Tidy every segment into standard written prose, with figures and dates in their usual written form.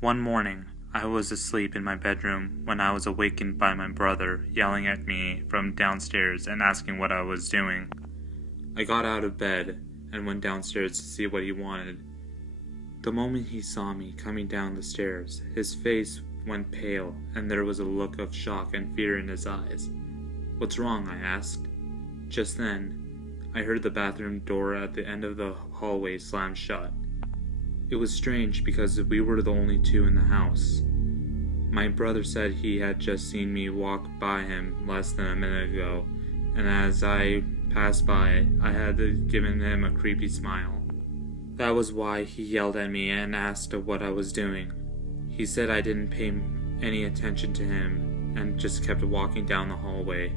One morning, I was asleep in my bedroom when I was awakened by my brother yelling at me from downstairs and asking what I was doing. I got out of bed and went downstairs to see what he wanted. The moment he saw me coming down the stairs, his face went pale and there was a look of shock and fear in his eyes. "What's wrong?" I asked. Just then, I heard the bathroom door at the end of the hallway slam shut. It was strange because we were the only two in the house. My brother said he had just seen me walk by him less than a minute ago, and as I passed by, I had given him a creepy smile. That was why he yelled at me and asked what I was doing. He said I didn't pay any attention to him and just kept walking down the hallway.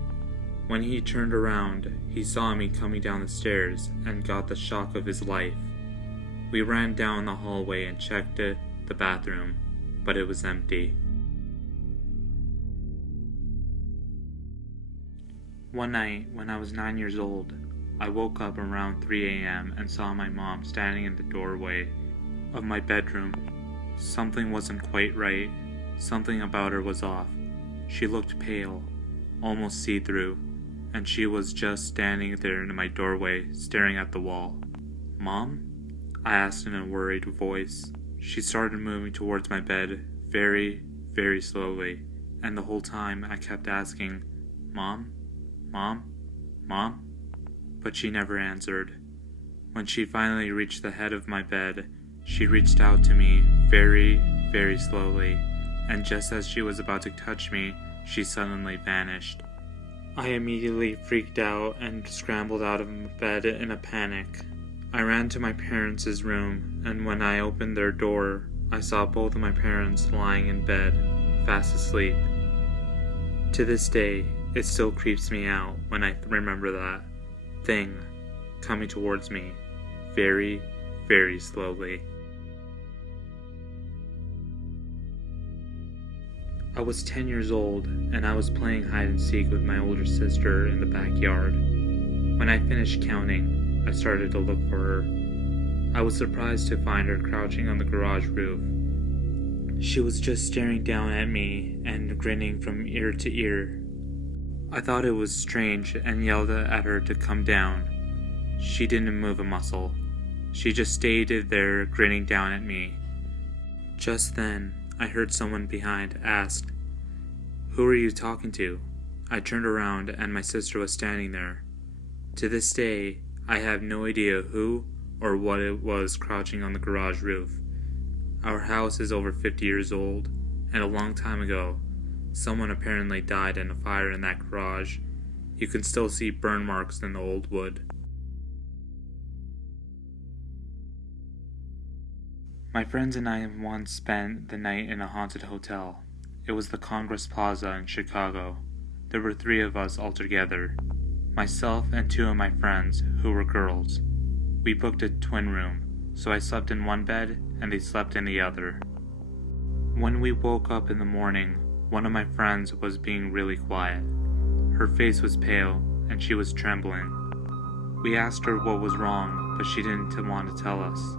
When he turned around, he saw me coming down the stairs and got the shock of his life. We ran down the hallway and checked the bathroom, but it was empty. One night, when I was 9 years old, I woke up around 3 a.m. and saw my mom standing in the doorway of my bedroom. Something wasn't quite right. Something about her was off. She looked pale, almost see-through, and she was just standing there in my doorway, staring at the wall. "Mom?" I asked in a worried voice. She started moving towards my bed very, very slowly, and the whole time I kept asking, "Mom? Mom? Mom?" But she never answered. When she finally reached the head of my bed, she reached out to me very, very slowly, and just as she was about to touch me, she suddenly vanished. I immediately freaked out and scrambled out of bed in a panic. I ran to my parents' room, and when I opened their door, I saw both of my parents lying in bed, fast asleep. To this day, it still creeps me out when I remember that thing coming towards me very, very slowly. I was 10 years old, and I was playing hide and seek with my older sister in the backyard. When I finished counting, I started to look for her. I was surprised to find her crouching on the garage roof. She was just staring down at me and grinning from ear to ear. I thought it was strange and yelled at her to come down. She didn't move a muscle. She just stayed there grinning down at me. Just then, I heard someone behind ask, "Who are you talking to?" I turned around and my sister was standing there. To this day, I have no idea who or what it was crouching on the garage roof. Our house is over 50 years old, and a long time ago, someone apparently died in a fire in that garage. You can still see burn marks in the old wood. My friends and I once spent the night in a haunted hotel. It was the Congress Plaza in Chicago. There were 3 of us altogether. Myself and 2 of my friends, who were girls. We booked a twin room, so I slept in one bed and they slept in the other. When we woke up in the morning, one of my friends was being really quiet. Her face was pale and she was trembling. We asked her what was wrong, but she didn't want to tell us.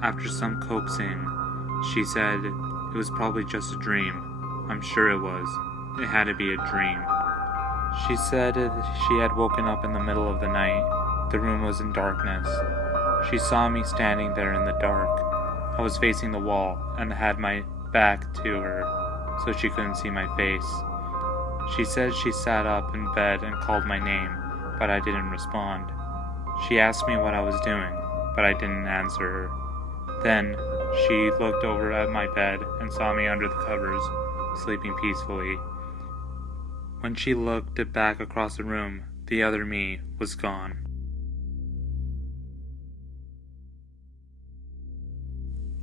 After some coaxing, she said it was probably just a dream. I'm sure it was. It had to be a dream. She said she had woken up in the middle of the night. The room was in darkness. She saw me standing there in the dark. I was facing the wall and had my back to her, so she couldn't see my face. She said she sat up in bed and called my name, but I didn't respond. She asked me what I was doing, but I didn't answer her. Then, she looked over at my bed and saw me under the covers, sleeping peacefully. When she looked back across the room, the other me was gone.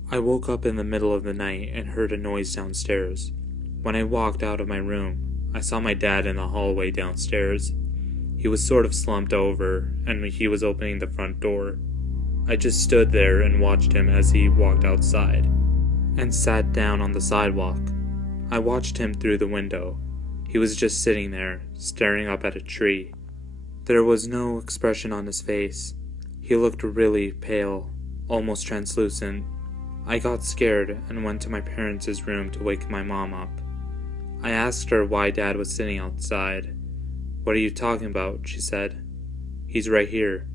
I woke up in the middle of the night and heard a noise downstairs. When I walked out of my room, I saw my dad in the hallway downstairs. He was sort of slumped over, and he was opening the front door. I just stood there and watched him as he walked outside, and sat down on the sidewalk. I watched him through the window. He was just sitting there, staring up at a tree. There was no expression on his face. He looked really pale, almost translucent. I got scared and went to my parents' room to wake my mom up. I asked her why Dad was sitting outside. "What are you talking about?" she said. "He's right here."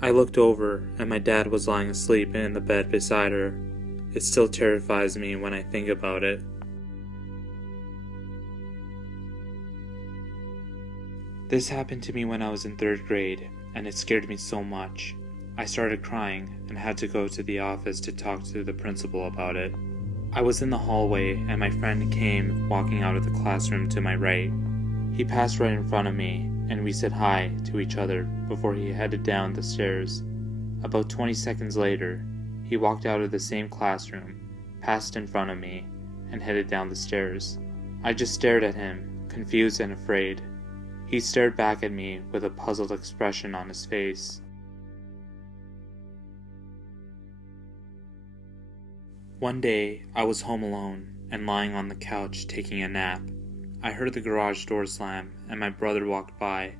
I looked over, and my dad was lying asleep in the bed beside her. It still terrifies me when I think about it. This happened to me when I was in 3rd grade, and it scared me so much. I started crying and had to go to the office to talk to the principal about it. I was in the hallway, and my friend came walking out of the classroom to my right. He passed right in front of me, and we said hi to each other before he headed down the stairs. About 20 seconds later, he walked out of the same classroom, passed in front of me, and headed down the stairs. I just stared at him, confused and afraid. He stared back at me with a puzzled expression on his face. One day, I was home alone and lying on the couch taking a nap. I heard the garage door slam and my brother walked by.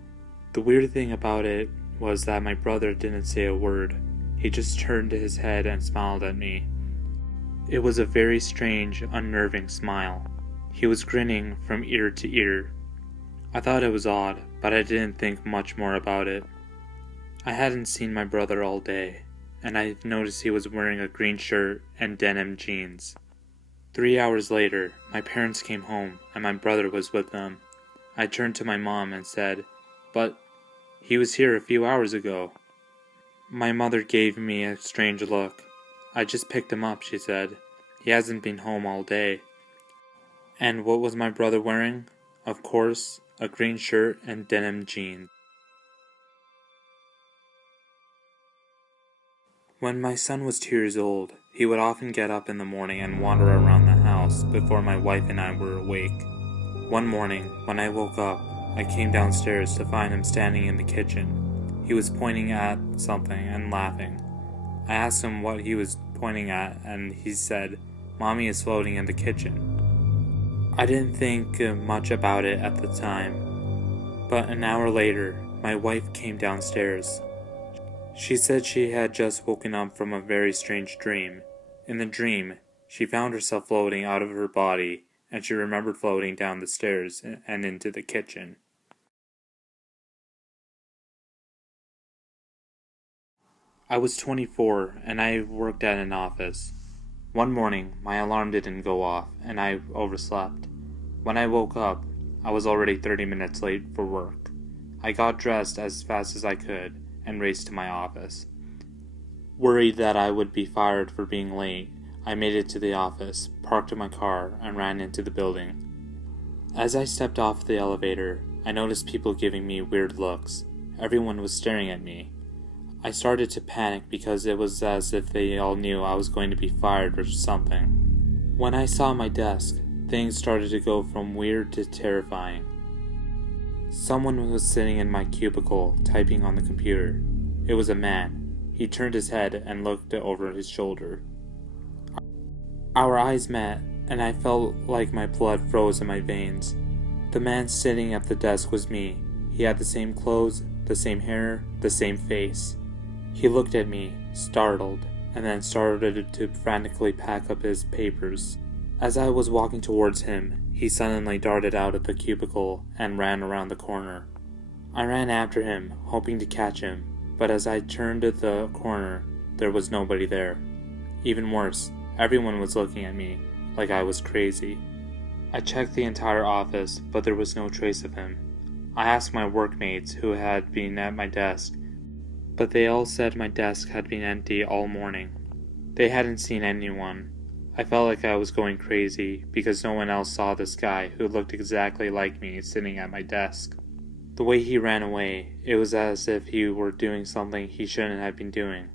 The weird thing about it was that my brother didn't say a word. He just turned his head and smiled at me. It was a very strange, unnerving smile. He was grinning from ear to ear. I thought it was odd, but I didn't think much more about it. I hadn't seen my brother all day, and I noticed he was wearing a green shirt and denim jeans. 3 hours later, my parents came home and my brother was with them. I turned to my mom and said, "But he was here a few hours ago." My mother gave me a strange look. "I just picked him up," she said. "He hasn't been home all day." And what was my brother wearing? Of course, a green shirt and denim jeans. When my son was 2 years old, he would often get up in the morning and wander around the house before my wife and I were awake. One morning, when I woke up, I came downstairs to find him standing in the kitchen. He was pointing at something and laughing. I asked him what he was pointing at, and he said, "Mommy is floating in the kitchen." I didn't think much about it at the time, but an hour later, my wife came downstairs. She said she had just woken up from a very strange dream. In the dream, she found herself floating out of her body, and she remembered floating down the stairs and into the kitchen. I was 24, and I worked at an office. One morning, my alarm didn't go off, and I overslept. When I woke up, I was already 30 minutes late for work. I got dressed as fast as I could and raced to my office. Worried that I would be fired for being late, I made it to the office, parked my car, and ran into the building. As I stepped off the elevator, I noticed people giving me weird looks. Everyone was staring at me. I started to panic because it was as if they all knew I was going to be fired or something. When I saw my desk, things started to go from weird to terrifying. Someone was sitting in my cubicle, typing on the computer. It was a man. He turned his head and looked over his shoulder. Our eyes met, and I felt like my blood froze in my veins. The man sitting at the desk was me. He had the same clothes, the same hair, the same face. He looked at me, startled, and then started to frantically pack up his papers. As I was walking towards him, he suddenly darted out of the cubicle and ran around the corner. I ran after him, hoping to catch him, but as I turned the corner, there was nobody there. Even worse, everyone was looking at me, like I was crazy. I checked the entire office, but there was no trace of him. I asked my workmates who had been at my desk, but they all said my desk had been empty all morning. They hadn't seen anyone. I felt like I was going crazy because no one else saw this guy who looked exactly like me sitting at my desk. The way he ran away, it was as if he were doing something he shouldn't have been doing.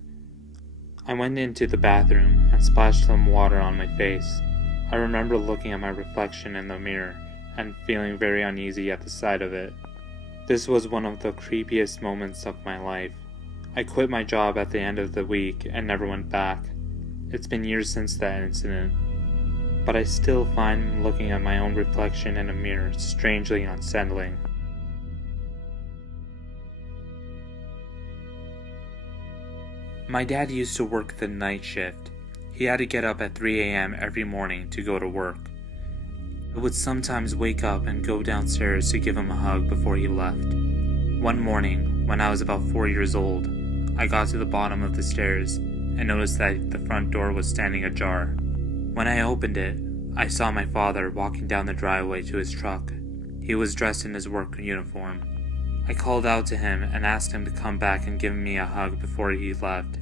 I went into the bathroom and splashed some water on my face. I remember looking at my reflection in the mirror and feeling very uneasy at the sight of it. This was one of the creepiest moments of my life. I quit my job at the end of the week and never went back. It's been years since that incident, but I still find looking at my own reflection in a mirror strangely unsettling. My dad used to work the night shift. He had to get up at 3 a.m. every morning to go to work. I would sometimes wake up and go downstairs to give him a hug before he left. One morning, when I was about 4 years old, I got to the bottom of the stairs and noticed that the front door was standing ajar. When I opened it, I saw my father walking down the driveway to his truck. He was dressed in his work uniform. I called out to him and asked him to come back and give me a hug before he left.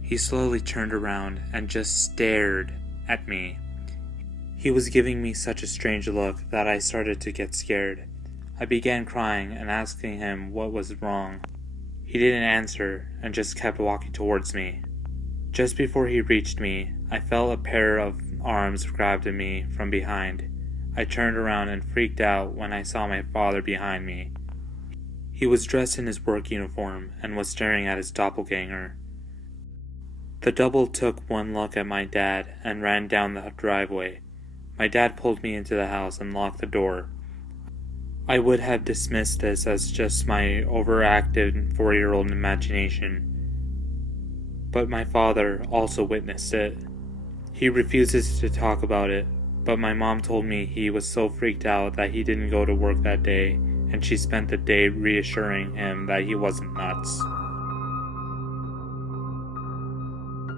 He slowly turned around and just stared at me. He was giving me such a strange look that I started to get scared. I began crying and asking him what was wrong. He didn't answer and just kept walking towards me. Just before he reached me, I felt a pair of arms grabbed at me from behind. I turned around and freaked out when I saw my father behind me. He was dressed in his work uniform and was staring at his doppelganger. The double took one look at my dad and ran down the driveway. My dad pulled me into the house and locked the door. I would have dismissed this as just my overactive 4-year-old imagination. But my father also witnessed it. He refuses to talk about it, but my mom told me he was so freaked out that he didn't go to work that day, and she spent the day reassuring him that he wasn't nuts.